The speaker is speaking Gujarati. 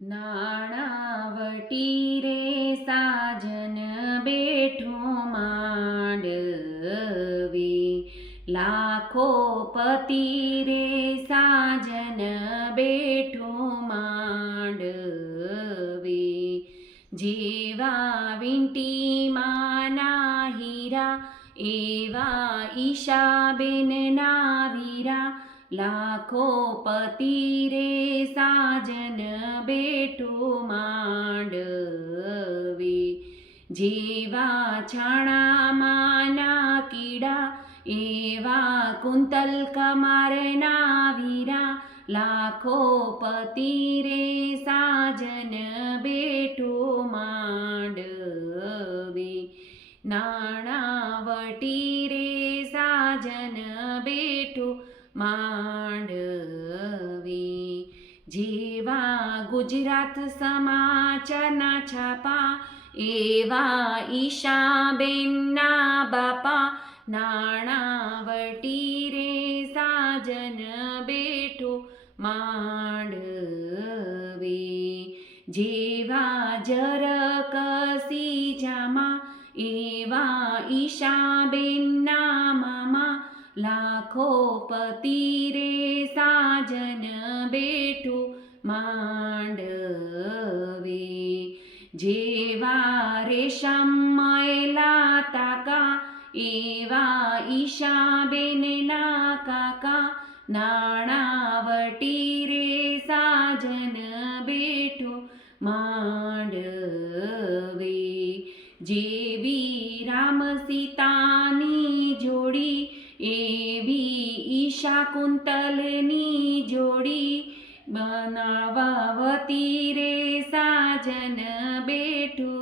નાણાવટી રે સાજન બેઠો માંડવે, લાખો પતિ રે સાજન બેઠો માંડવે, જેવા વીંટીમાંના હીરા એવા ઈશાબેનના વીરા, લાખો પતિ રે સાજન બેઠો માંડવે, જેવા છાણામાંના કીડા એવા કુંતલ કમારના વીરા, લાખો પતિ રે સાજન બેઠો માંડવે, નાણાવટી રે સાજન બેઠો માંડવે, જેવા ગુજરાત સમાચારના છાપા એવા ઈશાબેનના બાપા, નાણાવટી રે સાજન બેઠો માંડવે, જેવા જરકસી જામા એવા ઈશાબેનના મામા, લાખો પતિ રે સાજન બેઠો માંડવે, જેવા રેશમ મયલા તાકા એવા ઈશાબેનના કાકા, નાણાવટી રે સાજન બેઠો માંડવે, જેવી રામ સીતાની જોડી એવી ઈશા કુંતલની જોડી, બનાવતી રે સાજન બેઠો